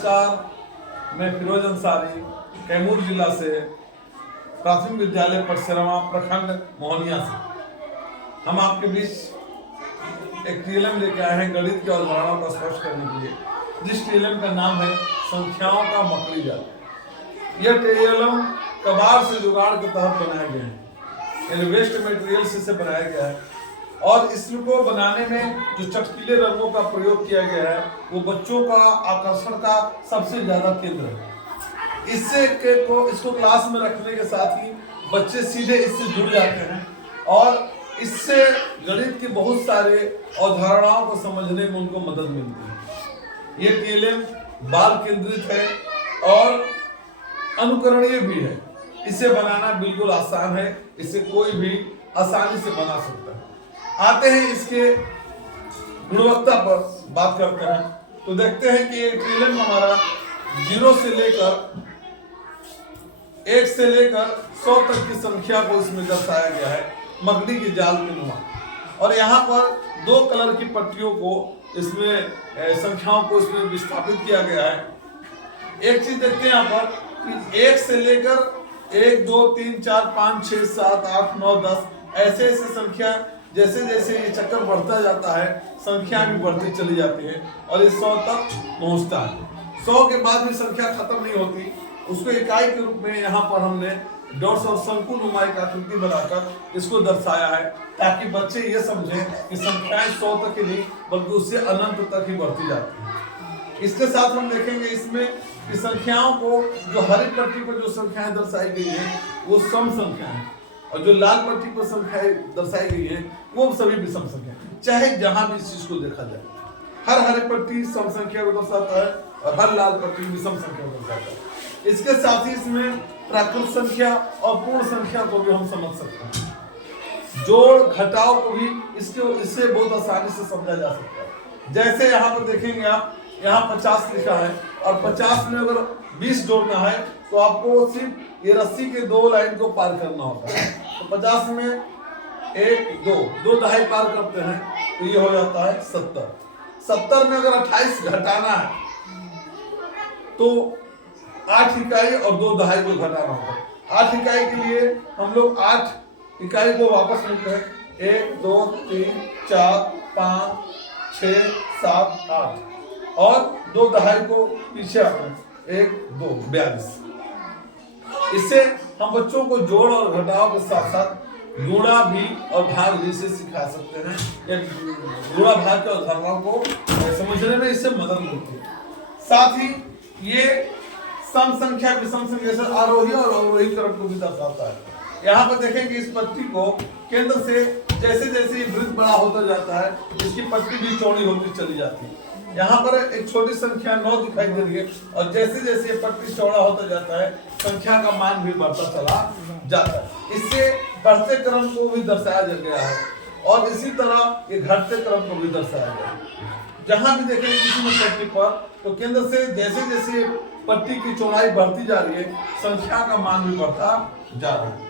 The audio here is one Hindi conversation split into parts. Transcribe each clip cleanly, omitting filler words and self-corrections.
नमस्कार, मैं फिरोज अंसारी कैमूर जिला से प्राथमिक विद्यालय पटसेरवा प्रखंड मोहनिया से हम आपके बीच एक टीएलएम लेके आए हैं गणित की अवधारणाओं को स्पष्ट करने के लिए, जिस टीएलएम का नाम है संख्याओं का मकड़ी जाल। यह टीएलएम कबाड़ से जुगाड़ के तहत बनाया गया है, वेस्ट मटेरियल से इसे बनाया गया है और इसको बनाने में जो चटकीले रंगों का प्रयोग किया गया है वो बच्चों का आकर्षण का सबसे ज्यादा केंद्र है। इसको क्लास में रखने के साथ ही बच्चे सीधे इससे जुड़ जाते हैं और इससे गणित की बहुत सारे अवधारणाओं को समझने में उनको मदद मिलती है। ये टीएलएम बाल केंद्रित है और अनुकरणीय भी है। इसे बनाना बिल्कुल आसान है, इसे कोई भी आसानी से बना सकता है। आते हैं इसके गुणवत्ता पर बात करते हैं तो देखते हैं कि टीएलएम हमारा 0 से लेकर 1 से लेकर 100 तक की संख्या को इसमें दर्शाया गया है मकड़ी की जाल के नुमा। और यहाँ पर 2 कलर की पट्टियों को इसमें संख्याओं को इसमें विस्थापित किया गया है। एक चीज देखते हैं यहाँ पर कि 1 से लेकर 1 2 3 4 5 6 7 8 9 10 ऐसे संख्या जैसे जैसे ये चक्कर बढ़ता जाता है संख्या भी बढ़ती चली जाती है और इस 100 तक पहुंचता है। 100 के बाद भी संख्या खत्म नहीं होती, उसको इकाई के रूप में यहाँ पर हमने डॉट्स और शंकु नुमा एक आकृति बनाकर इसको दर्शाया है ताकि बच्चे ये समझें कि संख्याएं 100 तक ही नहीं बल्कि उससे अनंत तक ही बढ़ती जाती है। इसके साथ हम देखेंगे इसमें कि संख्याओं को जो हरी पट्टी पर जो संख्याएं दर्शाई गई है वो सम संख्याएं और जो लाल पट्टी पर संख्याएं दर्शाई गई है वो सभी विषम संख्या, चाहे जहां भी इस चीज को देखा जाए। हर हरी पट्टी सम संख्या को दर्शाता है और हर लाल पट्टी विषम संख्या को दर्शाता है। इसके साथ ही इसमें प्राकृत संख्या और पूर्ण संख्या को भी हम समझ सकते हैं। जोड़ घटाव को भी इससे बहुत आसानी से समझा जा सकता है। जैसे यहाँ पर देखेंगे आप, यहाँ 50 लिखा है और 50 में अगर 20 जोड़ना है तो आपको सिर्फ ये रस्सी के 2 लाइन को पार करना होता है। तो 50 में 1 2 दहाई पार करते हैं तो ये हो जाता है 70। 70 में अगर 28 घटाना है तो 8 इकाई और 2 दहाई को घटाना होता है। 8 इकाई के लिए हम लोग 8 इकाई को वापस मिलते हैं 1 2 3 4 5 6 7 8 और 2 दहाई को पीछे आते हैं 1 2 42। इससे हम बच्चों को जोड़ और घटाव के साथ साथ गुणा भी और भाग भी से सिखा सकते हैं या गुणा भाग के अवधारणाओं को समझने में इससे मदद मिलती है। साथ ही ये सम संख्या विषम संख्या से आरोही और अवरोही क्रम को भी दर्शाता है। यहाँ पर देखेंगे इस पट्टी को केंद्र से जैसे जैसे वृत्त बड़ा होता जाता है इसकी पट्टी भी चौड़ी होती चली जाती है। यहाँ पर एक छोटी संख्या 9 दिखाई दे रही है और जैसे जैसे ये पट्टी चौड़ा होता जाता है संख्या का मान भी बढ़ता चला जाता है। इससे बढ़ते क्रम को भी दर्शाया गया है और इसी तरह ये घटते क्रम को भी दर्शाया गया है। जहां भी देखेंगे किसी भी पट्टी पर तो केंद्र से जैसे जैसे पट्टी की चौड़ाई बढ़ती जा रही है संख्या का मान भी बढ़ता जा रहा है।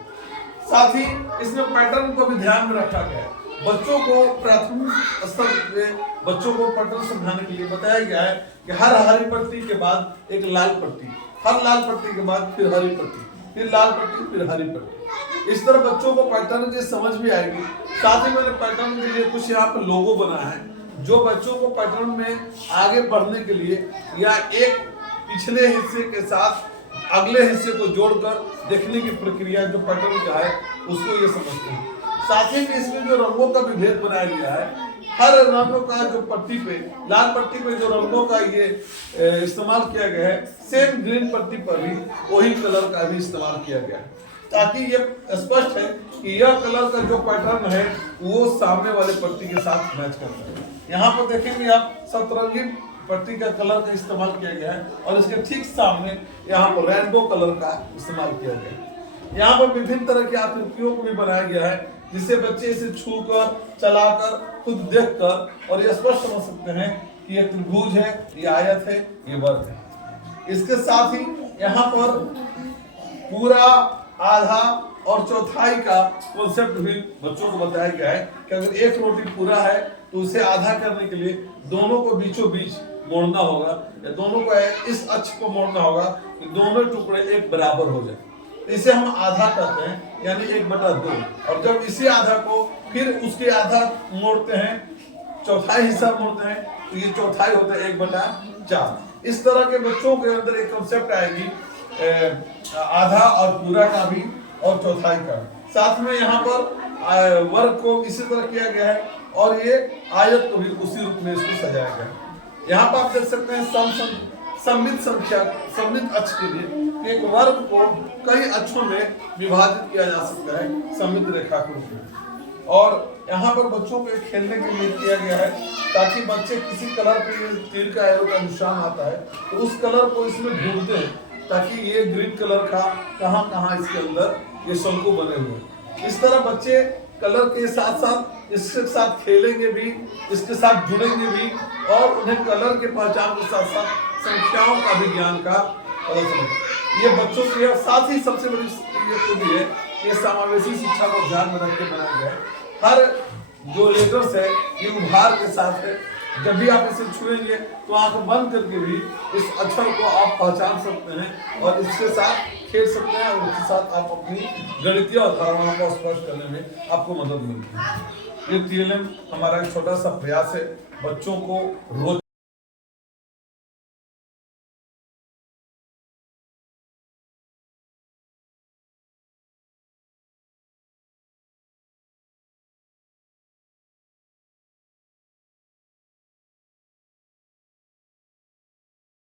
साथ ही इसमें पैटर्न को भी ध्यान में रखा गया है। बच्चों को प्राथमिक स्तर पे बच्चों को पैटर्न समझाने के लिए बताया गया है कि हर हरी पट्टी के बाद एक लाल पट्टी, हर लाल पट्टी के बाद फिर हरी पट्टी, फिर लाल पट्टी, फिर हरी पट्टी। इस तरह बच्चों को पैटर्न की समझ भी आएगी। साथ ही मैंने पैटर्न के लिए कुछ यहाँ पर लोगो बनाया है जो बच्चों को पैटर्न में आगे बढ़ने के लिए या एक पिछले हिस्से के साथ अगले हिस्से को जोड़कर देखने की प्रक्रिया जो पैटर्न का है उसको ये समझते हैं। साथ ही इसमें जो रंगों का विभेद बनाया गया है, हर रंगों का जो पट्टी पे लाल पट्टी पे जो रंगों का ये इस्तेमाल किया गया है सेम ग्रीन पट्टी पर भी वही कलर का भी इस्तेमाल किया गया है ताकि ये स्पष्ट है कि यह कलर का जो पैटर्न है वो सामने वाले पट्टी के साथ मैच करता है। यहाँ पर देखेंगे आप सतरंगी पट्टी का कलर का इस्तेमाल किया गया है और इसके ठीक सामने यहाँ पर रेनबो कलर का इस्तेमाल किया गया है। यहाँ पर विभिन्न तरह की आकृतियों को भी बनाया गया है जिससे बच्चे इसे छूकर चलाकर खुद देखकर और ये स्पष्ट समझ सकते हैं कि ये त्रिभुज है, ये आयत है, ये वर्ग है। इसके साथ ही यहाँ पर पूरा आधा और चौथाई का कॉन्सेप्ट भी बच्चों को बताया गया है कि अगर एक रोटी पूरा है तो उसे आधा करने के लिए दोनों को बीचों बीच मोड़ना होगा, या दोनों को इस अक्ष को मोड़ना होगा कि दोनों टुकड़े एक बराबर हो जाए। इसे हम आधा कहते हैं, यानी 1/2। और जब इसी आधा को फिर उसके आधा मोड़ते हैं, चौथाई हिस्सा मोड़ते हैं, तो ये चौथाई होता है 1/4। इस तरह के बच्चों के अंदर एक कंसेप्ट आएगी आधा और पूरा का भी और चौथाई का। साथ में यहाँ पर वर्ग को इसी तरह किया गया है, और ये आयत को भी उसी रूप में इसको सजाया गया है। यहाँ पर आप देख सकते हैं सममित संख्या, सममित अक्ष के लिए एक वर्ग को कई अक्षों में विभाजित किया जा सकता है सममित रेखा के रूप में। और यहाँ पर बच्चों को खेलने के लिए किया गया है, ताकि बच्चे किसी कलर पे तीर का एरो का निशान आता है तो उस कलर को इसमें ढूंढते हैं, ताकि ये ग्रीन कलर का कहाँ इसके अंदर ये शंकु बने हुए। इस तरह बच्चे कलर के साथ साथ इसके साथ खेलेंगे भी, इसके साथ जुड़ेंगे भी, और उन्हें कलर के पहचान के साथ साथ संख्याओं का भी ज्ञान का पता चलेगा। ये बच्चों के साथ ही सबसे बड़ी ये तो भी है कि समावेशी शिक्षा को ध्यान में रख के बनाया गया है। हर जो लेटर्स है ये उभार के साथ है, जब भी आप इसे छुएंगे तो आंख बंद करके भी इस अक्षर को आप पहचान सकते हैं और इसके साथ खेल सकते हैं, और इसके साथ आप अपनी गणितीय अवधारणाओं को स्पष्ट करने में आपको मदद मिलती है। ये TLM हमारा एक छोटा सा प्रयास है बच्चों को रोज